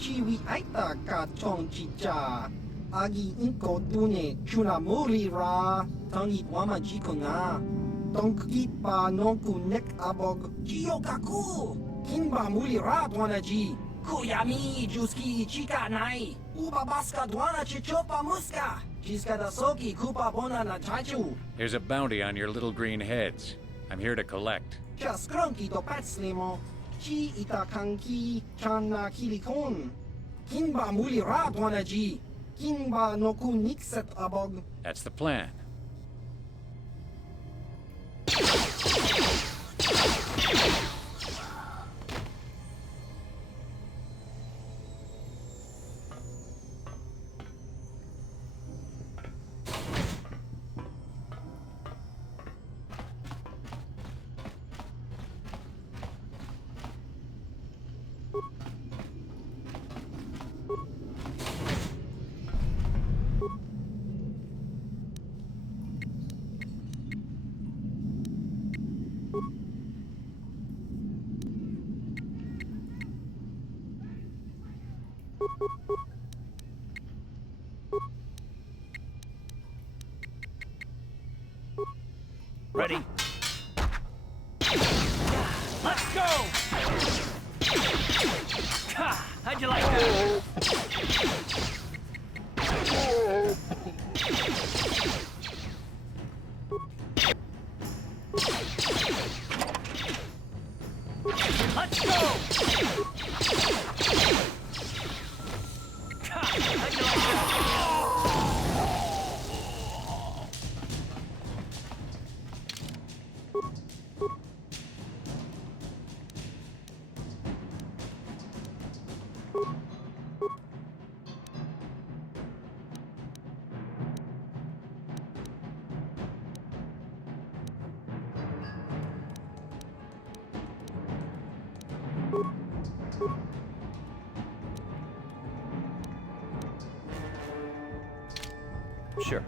Chiwi aita ka tong chicha. Agi inko tune chunamuri ra. Tangi wama jikona. Tonki pa nonku nek abog. Chiyokaku. Kinba muli ra dwanaji. Kuyami juski chika nai. Uba baska dwana chichopa muska. Chiska da soki kupa bona na chachu. Here's a bounty on your little green heads. I'm here to collect. Chaskronki to patslimo. Chi itakanki chana kilikon. Kinba muli ra dwanaji. Kinba noku nikset abog. That's the plan. Ready? Let's go! How'd you like that? Let's go! How'd you like that? Sure.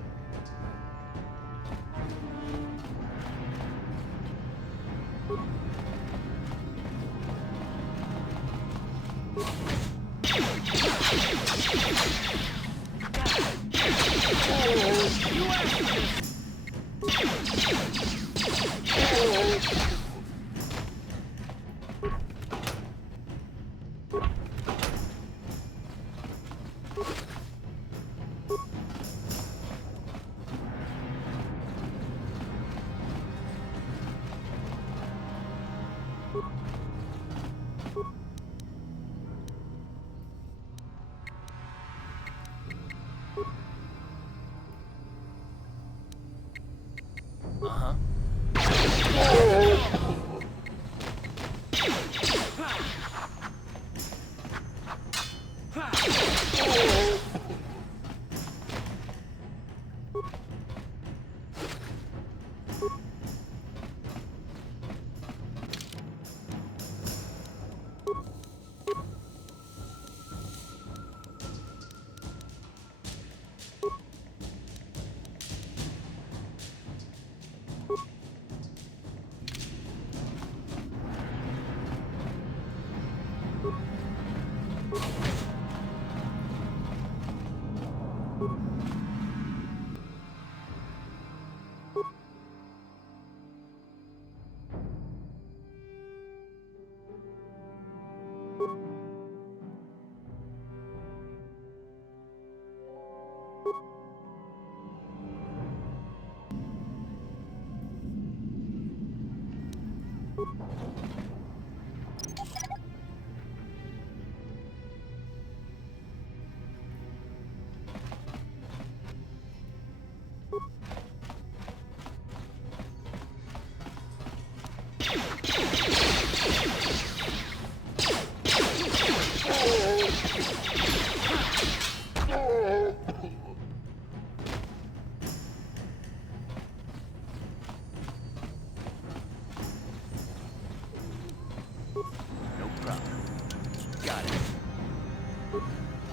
Uh-huh.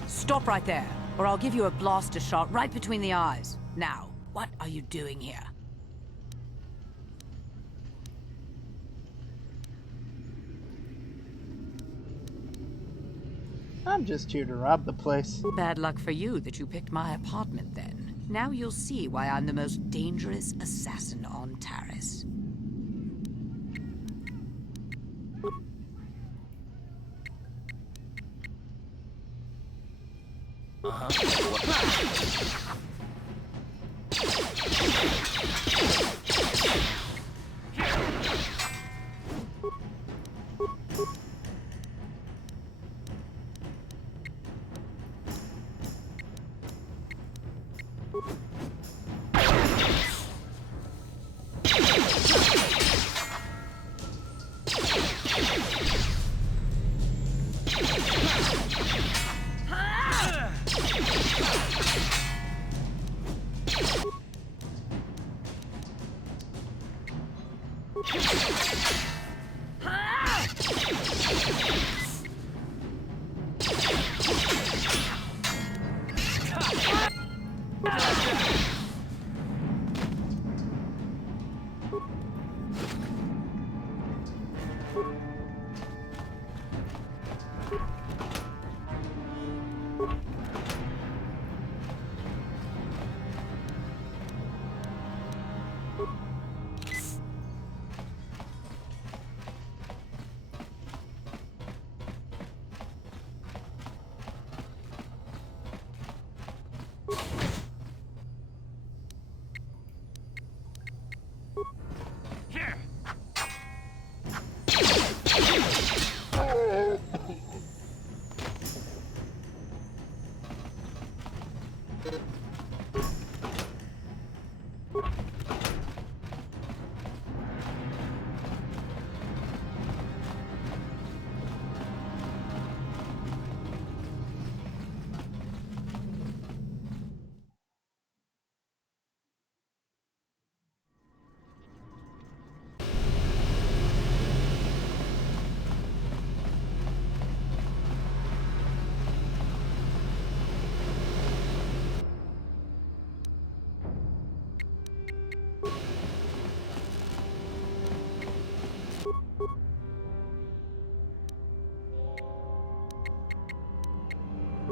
Stop right there, or I'll give you a blaster shot right between the eyes. Now, what are you doing here? I'm just here to rob the place. Bad luck for you that you picked my apartment then. Now you'll see why I'm the most dangerous assassin on Taris.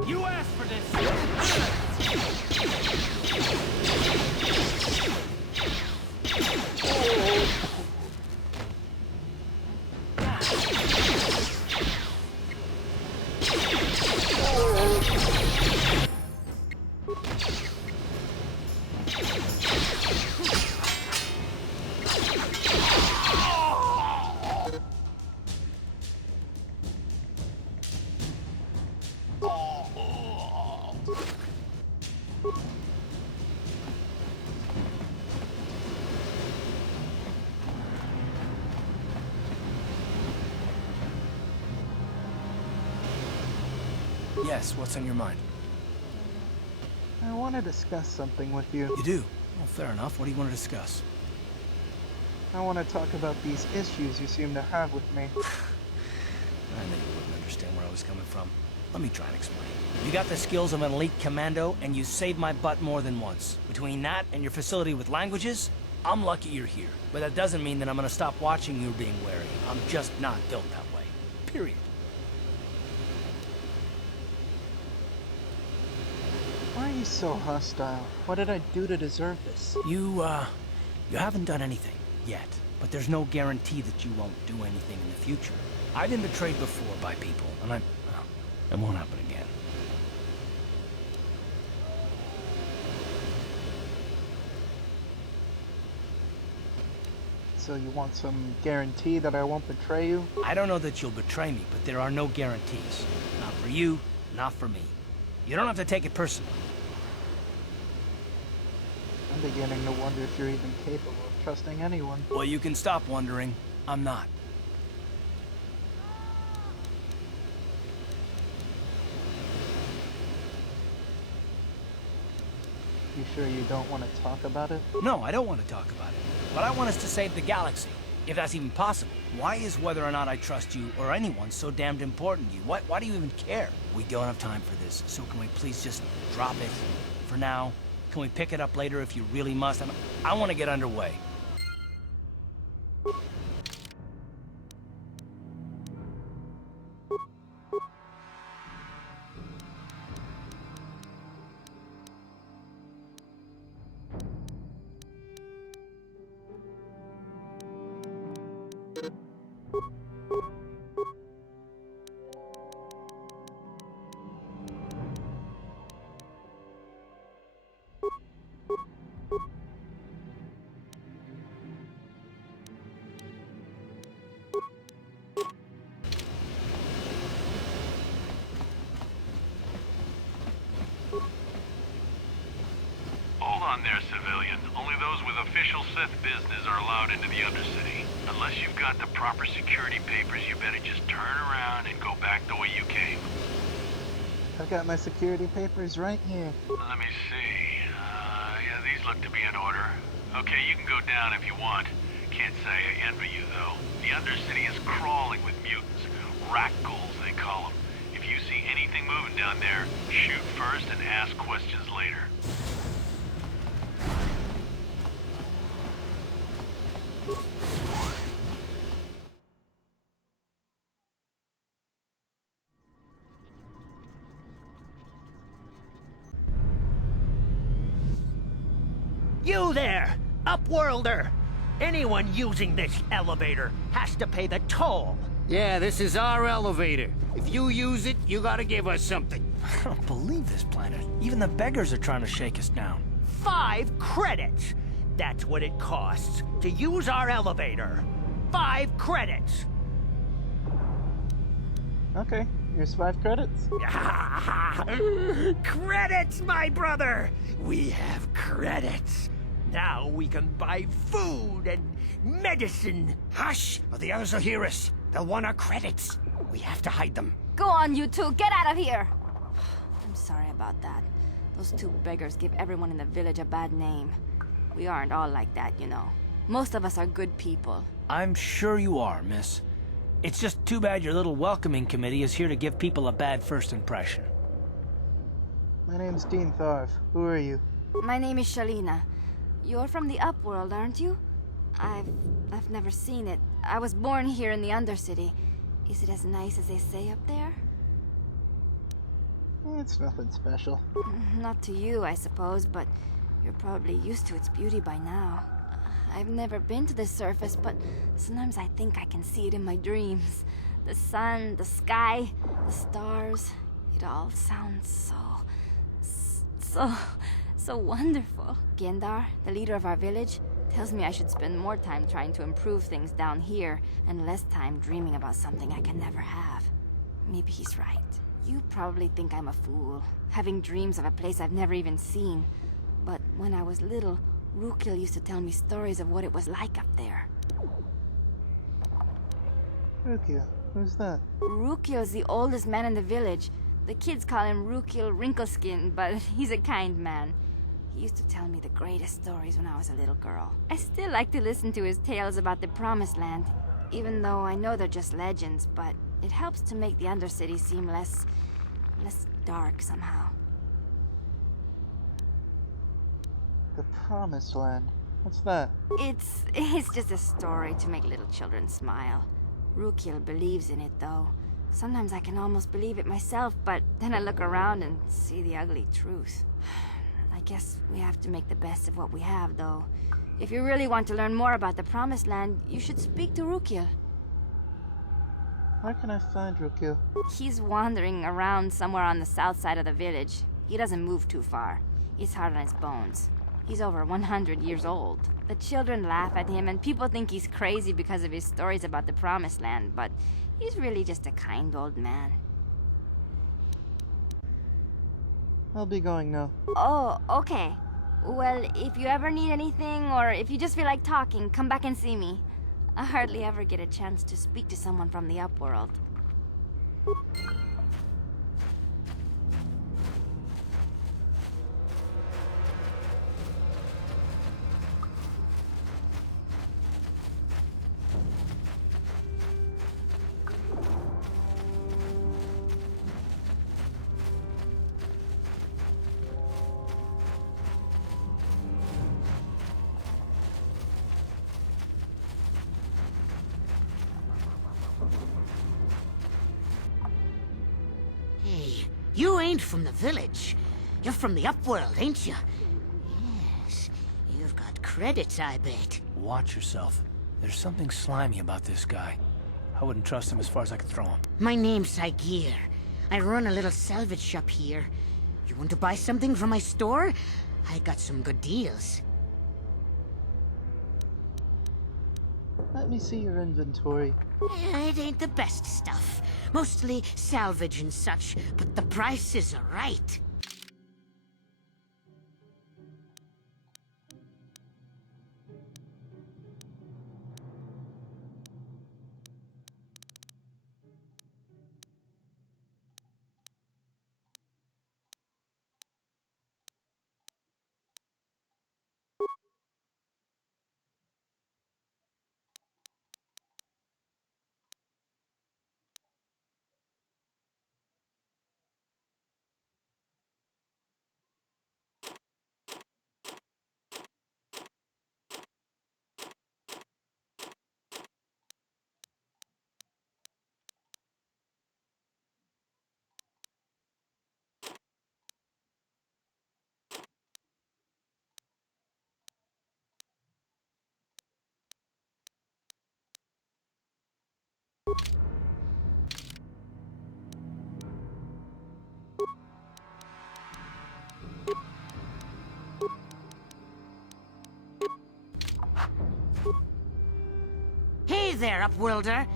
You asked for this! Yes, what's on your mind? I want to discuss something with you. You do? Well, fair enough. What do you want to discuss? I want to talk about these issues you seem to have with me. I don't understand where I was coming from. Let me try and explain. You got the skills of an elite commando, and you saved my butt more than once. Between that and your facility with languages, I'm lucky you're here. But that doesn't mean that I'm gonna stop watching you being wary. I'm just not built that way. Period. Why are you so hostile? What did I do to deserve this? You haven't done anything yet. But there's no guarantee that you won't do anything in the future. I've been betrayed before by people, and well, it won't happen again. So you want some guarantee that I won't betray you? I don't know that you'll betray me, but there are no guarantees. Not for you, not for me. You don't have to take it personally. I'm beginning to wonder if you're even capable of trusting anyone. Well, you can stop wondering. I'm not. You sure you don't want to talk about it? No, I don't want to talk about it. But I want us to save the galaxy, if that's even possible. Why is whether or not I trust you or anyone so damned important to you? Why do you even care? We don't have time for this, so can we please just drop it? For now, can we pick it up later if you really must? I want to get underway. there, civilian. Only those with official Sith business are allowed into the Undercity. Unless you've got the proper security papers, you better just turn around and go back the way you came. I've got my security papers right here. Let me see. Yeah, these look to be in order. Okay, you can go down if you want. Can't say I envy you, though. The Undercity is crawling with mutants. Rat ghouls, they call them. If you see anything moving down there, shoot first and ask questions later. You there, Upworlder! Anyone using this elevator has to pay the toll. Yeah, this is our elevator. If you use it, you gotta give us something. I don't believe this planet. Even the beggars are trying to shake us down. 5 credits! That's what it costs to use our elevator. 5 credits! Okay, here's 5 credits. Credits, my brother! We have credits. Now we can buy food and medicine. Hush, or the others will hear us. They'll want our credits. We have to hide them. Go on, you two. Get out of here. I'm sorry about that. Those 2 beggars give everyone in the village a bad name. We aren't all like that, you know. Most of us are good people. I'm sure you are, miss. It's just too bad your little welcoming committee is here to give people a bad first impression. My name's Dean Tharrv. Who are you? My name is Shalina. You're from the Upworld, aren't you? I've never seen it. I was born here in the Undercity. Is it as nice as they say up there? It's nothing special. Not to you, I suppose, but you're probably used to its beauty by now. I've never been to the surface, but sometimes I think I can see it in my dreams. The sun, the sky, the stars. It all sounds so wonderful. Gendar, the leader of our village, tells me I should spend more time trying to improve things down here and less time dreaming about something I can never have. Maybe he's right. You probably think I'm a fool, having dreams of a place I've never even seen. But when I was little, Rukil used to tell me stories of what it was like up there. Rukia, who's that? Rukil's the oldest man in the village. The kids call him Rukil Wrinkleskin, but he's a kind man. He used to tell me the greatest stories when I was a little girl. I still like to listen to his tales about the Promised Land, even though I know they're just legends, but it helps to make the Undercity seem less dark somehow. The Promised Land. What's that? It's just a story to make little children smile. Rukil believes in it, though. Sometimes I can almost believe it myself, but then I look around and see the ugly truth. I guess we have to make the best of what we have, though. If you really want to learn more about the Promised Land, you should speak to Rukil. Where can I find Rukil? He's wandering around somewhere on the south side of the village. He doesn't move too far. He's hard on his bones. He's over 100 years old. The children laugh at him, and people think he's crazy because of his stories about the Promised Land, but he's really just a kind old man. I'll be going now. Oh, okay. Well, if you ever need anything, or if you just feel like talking, come back and see me. I hardly ever get a chance to speak to someone from the Upworld. You ain't from the village. You're from the Upworld, ain't you? Yes. You've got credits, I bet. Watch yourself. There's something slimy about this guy. I wouldn't trust him as far as I could throw him. My name's Saga. I run a little salvage shop here. You want to buy something from my store? I got some good deals. Let me see your inventory. Yeah, it ain't the best stuff. Mostly salvage and such, but the prices are right. Hey there, Upworlder.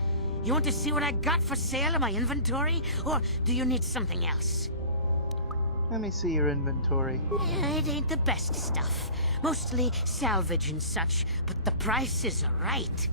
You want to see what I got for sale in my inventory? Or do you need something else? Let me see your inventory. It ain't the best stuff. Mostly salvage and such, but the price is right.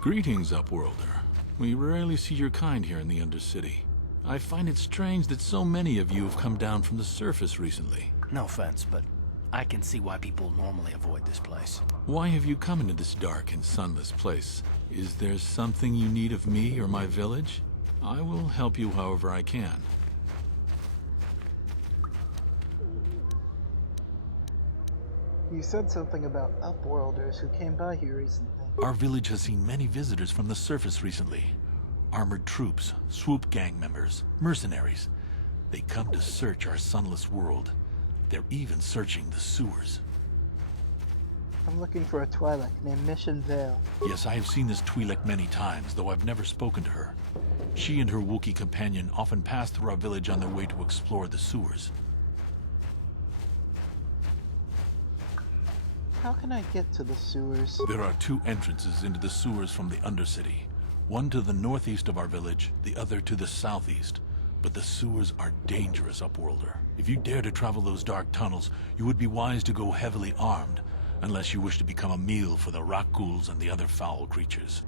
Greetings, Upworlder. We rarely see your kind here in the Undercity. I find it strange that so many of you have come down from the surface recently. No offense, but I can see why people normally avoid this place. Why have you come into this dark and sunless place? Is there something you need of me or my village? I will help you however I can. You said something about Upworlders who came by here recently. Our village has seen many visitors from the surface recently. Armored troops, swoop gang members, mercenaries. They come to search our sunless world. They're even searching the sewers. I'm looking for a Twi'lek named Mission Vale. Yes, I have seen this Twi'lek many times, though I've never spoken to her. She and her Wookiee companion often pass through our village on their way to explore the sewers. How can I get to the sewers? There are two entrances into the sewers from the Undercity. One to the northeast of our village, the other to the southeast. But the sewers are dangerous, Upworlder. If you dare to travel those dark tunnels, you would be wise to go heavily armed, unless you wish to become a meal for the rock ghouls and the other foul creatures.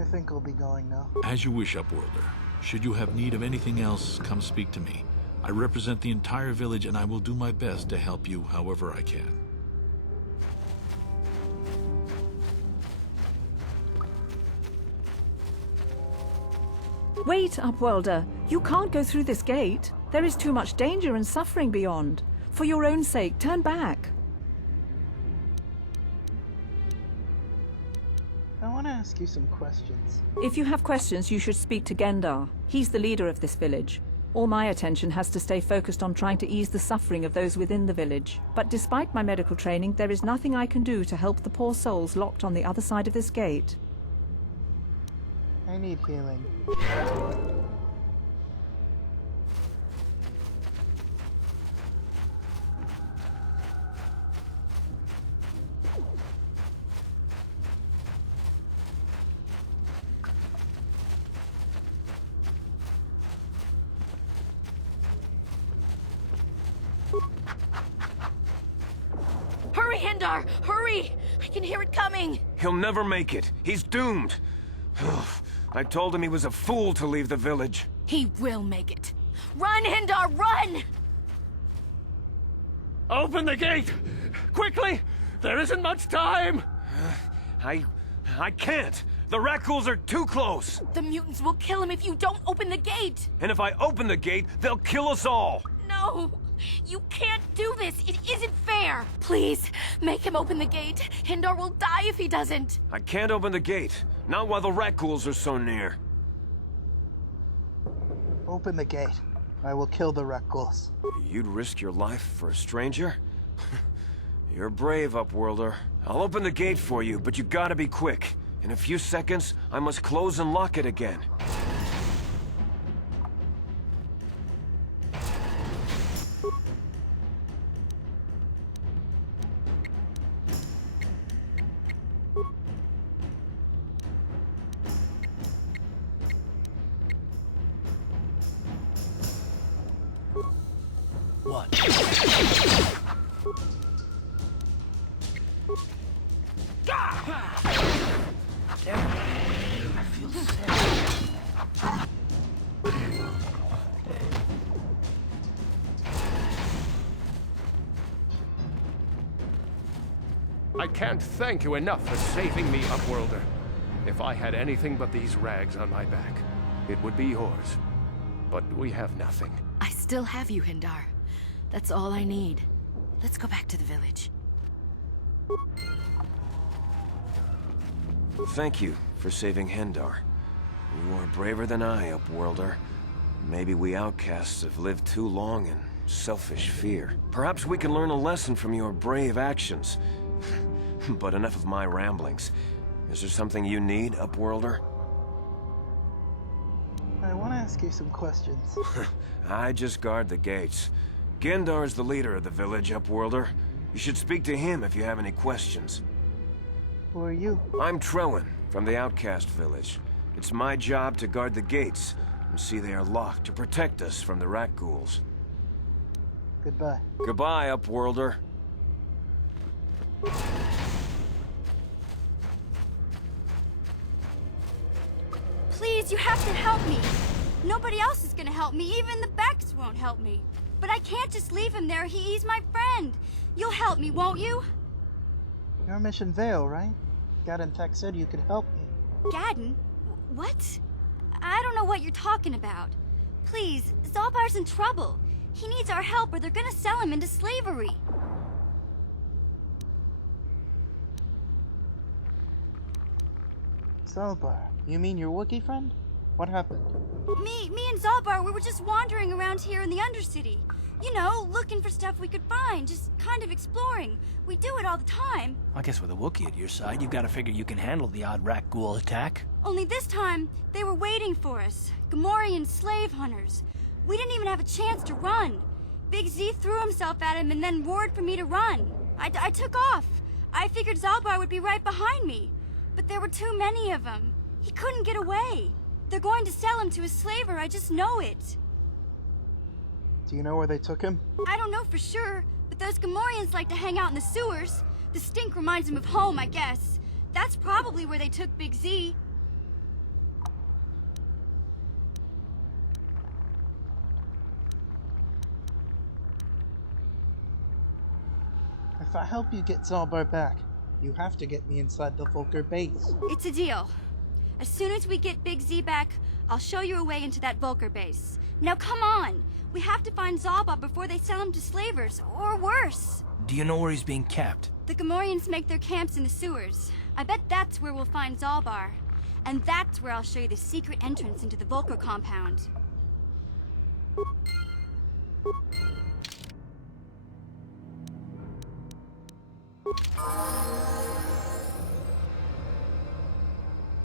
I think I'll be going now. As you wish, Upworlder. Should you have need of anything else, come speak to me. I represent the entire village and I will do my best to help you however I can. Wait, Upworlder. You can't go through this gate. There is too much danger and suffering beyond. For your own sake, turn back. I want to ask you some questions. If you have questions, you should speak to Gendar. He's the leader of this village. All my attention has to stay focused on trying to ease the suffering of those within the village. But despite my medical training, there is nothing I can do to help the poor souls locked on the other side of this gate. I need healing. Hurry, Hendar! Hurry! I can hear it coming! He'll never make it. He's doomed. I told him he was a fool to leave the village. He will make it. Run, Hendar, run! Open the gate! Quickly! There isn't much time! I can't! The Rakghouls are too close! The mutants will kill him if you don't open the gate! And if I open the gate, they'll kill us all! No! You can't do this! It isn't fair! Please, make him open the gate. Hindar will die if he doesn't! I can't open the gate. Not while the Rakghouls are so near. Open the gate. I will kill the Rakghouls. You'd risk your life for a stranger? You're brave, Upworlder. I'll open the gate for you, but you gotta be quick. In a few seconds, I must close and lock it again. What? I can't thank you enough for saving me, Upworlder. If I had anything but these rags on my back, it would be yours. But we have nothing. I still have you, Hindar. That's all I need. Let's go back to the village. Thank you for saving Hindar. You are braver than I, Upworlder. Maybe we outcasts have lived too long in selfish fear. Perhaps we can learn a lesson from your brave actions. But enough of my ramblings. Is there something you need, Upworlder? I want to ask you some questions. I just guard the gates. Gendar's the leader of the village, Upworlder. You should speak to him if you have any questions. Who are you? I'm Trellin, from the Outcast Village. It's my job to guard the gates, and see they are locked to protect us from the Rakghouls. Goodbye. Goodbye, Upworlder. Please, you have to help me. Nobody else is gonna help me. Even the Becks won't help me. But I can't just leave him there. He's my friend. You'll help me, won't you? You're Mission Vale, right? Gadden Tech said you could help me. Gadden? What? I don't know what you're talking about. Please, Zalbar's in trouble. He needs our help or they're gonna sell him into slavery. Zalbar, you mean your Wookiee friend? What happened? Me and Zalbar, we were just wandering around here in the Undercity. You know, looking for stuff we could find, just kind of exploring. We do it all the time. I guess with a Wookiee at your side, you've got to figure you can handle the odd Rakghoul attack. Only this time, they were waiting for us. Gamorrean slave hunters. We didn't even have a chance to run. Big Z threw himself at him and then roared for me to run. I took off. I figured Zalbar would be right behind me. But there were too many of them. He couldn't get away. They're going to sell him to a slaver, I just know it. Do you know where they took him? I don't know for sure, but those Gamorreans like to hang out in the sewers. The stink reminds them of home, I guess. That's probably where they took Big Z. If I help you get Zalbar back, you have to get me inside the Volker base. It's a deal. As soon as we get Big Z back, I'll show you a way into that Volker base. Now come on! We have to find Zalbar before they sell him to slavers, or worse. Do you know where he's being kept? The Gamorreans make their camps in the sewers. I bet that's where we'll find Zalbar. And that's where I'll show you the secret entrance into the Volker compound.